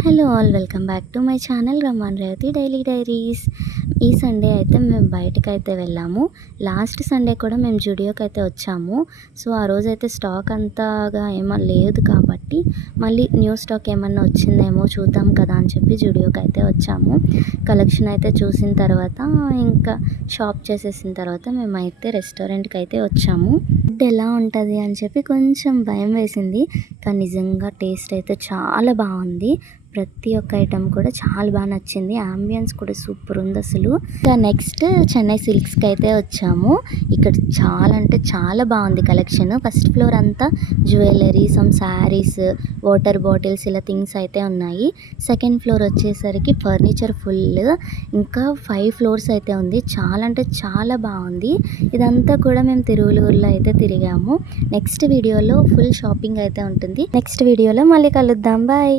Hello all, welcome back to my channel Raman Revathi Daily Diaries. ఈ Sunday అయితే మేము బయటకైతే వెళ్ళాము. లాస్ట్ సండే కూడా మేము జుడియోకి అయితే వచ్చాము. సో ఆ రోజైతే స్టాక్ అంతగా ఏమో లేదు కాబట్టి మళ్ళీ న్యూ స్టాక్ ఏమన్నా వచ్చిందేమో చూద్దాం కదా అని చెప్పి జుడియోకి అయితే వచ్చాము. కలెక్షన్ అయితే చూసిన తర్వాత ఇంకా షాప్ చేసేసిన తర్వాత మేమైతే రెస్టారెంట్కి అయితే వచ్చాము. ఫుడ్ ఎలా ఉంటుంది అని చెప్పి కొంచెం భయం వేసింది, కానీ నిజంగా టేస్ట్ అయితే చాలా బాగుంది. ప్రతి ఒక్క ఐటెం కూడా చాలా బాగా నచ్చింది. అంబియన్స్ కూడా సూపర్ ఉంది అసలు. ఇంకా నెక్స్ట్ చెన్నై సిల్క్స్కి అయితే వచ్చాము. ఇక్కడ చాలా అంటే చాలా బాగుంది కలెక్షన్. ఫస్ట్ ఫ్లోర్ అంతా jewellery, some saris, water bottles ఇలా థింగ్స్ అయితే ఉన్నాయి. సెకండ్ ఫ్లోర్ వచ్చేసరికి ఫర్నిచర్ ఫుల్. ఇంకా 5 ఫ్లోర్స్ అయితే ఉంది. చాలా అంటే చాలా బాగుంది. ఇదంతా కూడా మేము తిరువూరులో అయితే తిరిగాము. నెక్స్ట్ వీడియోలో ఫుల్ షాపింగ్ అయితే ఉంటుంది. నెక్స్ట్ వీడియోలో మళ్ళీ కలుద్దాం. బాయ్.